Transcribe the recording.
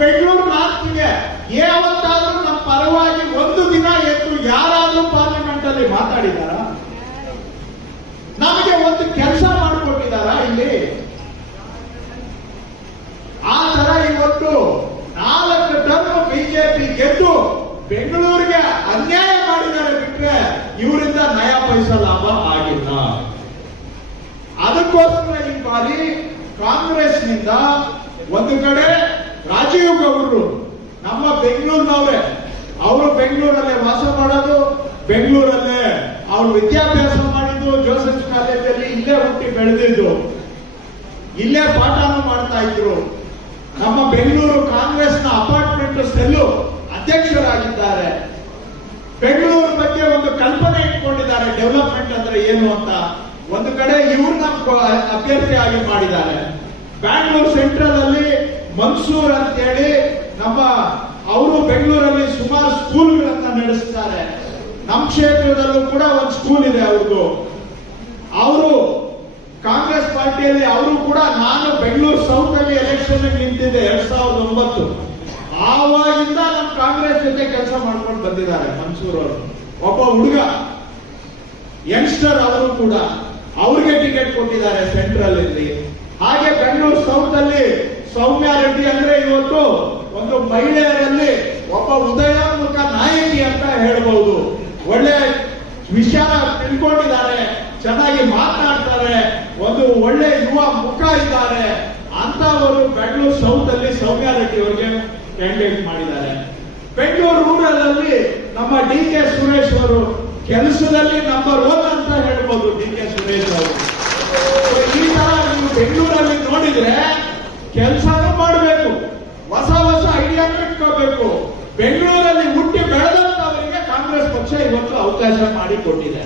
ಬೆಂಗಳೂರು ನಾರ್ತ್ಗೆ ಯಾವತ್ತಾದ್ರೂ ನಮ್ಮ ಪರವಾಗಿ ಒಂದು ದಿನ ಎದ್ದು ಯಾರಾದ್ರೂ ಪಾರ್ಲಿಮೆಂಟ್ ಅಲ್ಲಿ ಮಾತಾಡಿದಾರ ನಮಗೆ ಒಂದು ಕೆಲಸ ಮಾಡಿಕೊಟ್ಟಿದಾರ ಇಲ್ಲಿ? ಆ ತರ ಇವತ್ತು ನಾಲ್ಕು ಟರ್ಮ್ ಬಿಜೆಪಿ ಗೆದ್ದು ಬೆಂಗಳೂರಿಗೆ ಅನ್ಯಾಯ ಮಾಡಿದ್ದಾರೆ ಬಿಟ್ರೆ ಇವರಿಂದ ನಯ ಪೈಸಾ ಲಾಭ ಆಗಿಲ್ಲ. ಅದಕ್ಕೋಸ್ಕರ ಈ ಬಾರಿ ಕಾಂಗ್ರೆಸ್ನಿಂದ ಒಂದು ಕಡೆ ಬೆಂಗಳೂರಿನವ್ರೆ. ಅವರು ಬೆಂಗಳೂರಲ್ಲೇ ವಾಸ ಮಾಡೋದು, ಬೆಂಗಳೂರಲ್ಲೇ ಅವರು ವಿದ್ಯಾಭ್ಯಾಸ ಮಾಡಿದ್ದು ಜೋಸೆಫ್ ಕಾಲೇಜಲ್ಲಿ ಇಲ್ಲೇ ಹುಟ್ಟಿ ಬೆಳೆದಿದ್ದು. ಇಲ್ಲೇ ಪಾಠನೂ ಮಾಡ್ತಾ ಇದ್ರು. ನಮ್ಮ ಬೆಂಗಳೂರು ಕಾಂಗ್ರೆಸ್ನ ಅಪಾರ್ಟ್ಮೆಂಟ್ ಸೆಲ್ಲು ಅಧ್ಯಕ್ಷರಾಗಿದ್ದಾರೆ. ಬೆಂಗಳೂರು ಬಗ್ಗೆ ಒಂದು ಕಲ್ಪನೆ ಇಟ್ಕೊಂಡಿದ್ದಾರೆ, ಡೆವಲಪ್ಮೆಂಟ್ ಅಂದ್ರೆ ಏನು ಅಂತ. ಒಂದು ಕಡೆ ಇವ್ರನ್ನ ಅಭ್ಯರ್ಥಿಯಾಗಿ ಮಾಡಿದ್ದಾರೆ. ಬ್ಯಾಂಗ್ಳೂರ್ ಸೆಂಟ್ರಲ್ ಅಲ್ಲಿ ಮನ್ಸೂರ್ ಅಂತ ಹೇಳಿ ನಮ್ಮ ಅವರು ಬೆಂಗಳೂರಲ್ಲಿ ಸುಮಾರು ಸ್ಕೂಲ್ಗಳನ್ನ ನಡೆಸ್ತಾರೆ. ನಮ್ಮ ಕ್ಷೇತ್ರದಲ್ಲೂ ಕೂಡ ಒಂದು ಸ್ಕೂಲ್ ಇದೆ ಅವ್ರದ್ದು ಅವರು ಕಾಂಗ್ರೆಸ್ ಪಾರ್ಟಿಯಲ್ಲಿ ಅವರು ಕೂಡ ನಾನು ಬೆಂಗಳೂರು ಸೌತ್ ಅಲ್ಲಿ ಎಲೆಕ್ಷನ್ ನಿಂತಿದ್ದೆ ಎರಡ್ ಸಾವಿರದ ಒಂಬತ್ತು. ಆವಾಗಿಂದ ನಮ್ಮ ಕಾಂಗ್ರೆಸ್ ಜೊತೆ ಕೆಲಸ ಮಾಡ್ಕೊಂಡು ಬಂದಿದ್ದಾರೆ ಮನ್ಸೂರ್ ಅವರು. ಒಬ್ಬ ಹುಡುಗ, ಯಂಗ್ಸ್ಟರ್ ಅವರು ಕೂಡ ಅವ್ರಿಗೆ ಟಿಕೆಟ್ ಕೊಟ್ಟಿದ್ದಾರೆ ಸೆಂಟ್ರಲ್ ಅಲ್ಲಿ. ಹಾಗೆ ಬೆಂಗಳೂರು ಸೌತ್ ಅಲ್ಲಿ ಸೌಮ್ಯ ರೆಡ್ಡಿ ಅಂದ್ರೆ ಇವತ್ತು ಒಂದು ಮಹಿಳೆಯರಲ್ಲಿ ಒಬ್ಬ ಉದಯೋನ್ಮುಖ ನಾಯಕಿ ಅಂತ ಹೇಳ್ಬಹುದು ಒಳ್ಳೆ ವಿಚಾರ ತಿಳ್ಕೊಂಡಿದ್ದಾರೆ, ಚೆನ್ನಾಗಿ ಮಾತನಾಡ್ತಾರೆ ಒಂದು ಒಳ್ಳೆ ಯುವ ಮುಖ ಇದ್ದಾರೆ. ಅಂತವರು ಬೆಂಗಳೂರು ಸೌತ್ ಅಲ್ಲಿ ಸೌಮ್ಯ ರೆಡ್ಡಿ ಅವರಿಗೆ ಕ್ಯಾಂಡಿಡೇಟ್ ಮಾಡಿದ್ದಾರೆ. ಬೆಂಗಳೂರು ರೂರಲ್ ಅಲ್ಲಿ ನಮ್ಮ ಡಿ ಕೆ ಸುರೇಶ್ ಅವರು ಕೆಲಸದಲ್ಲಿ ನಂಬರ್ ಒನ್ ಅಂತ ಹೇಳ್ಬೋದು ಡಿ ಕೆ ಸುರೇಶ್ ಅವರು. ಅವಕಾಶ ಮಾಡಿ ಕೊಟ್ಟಿದೆ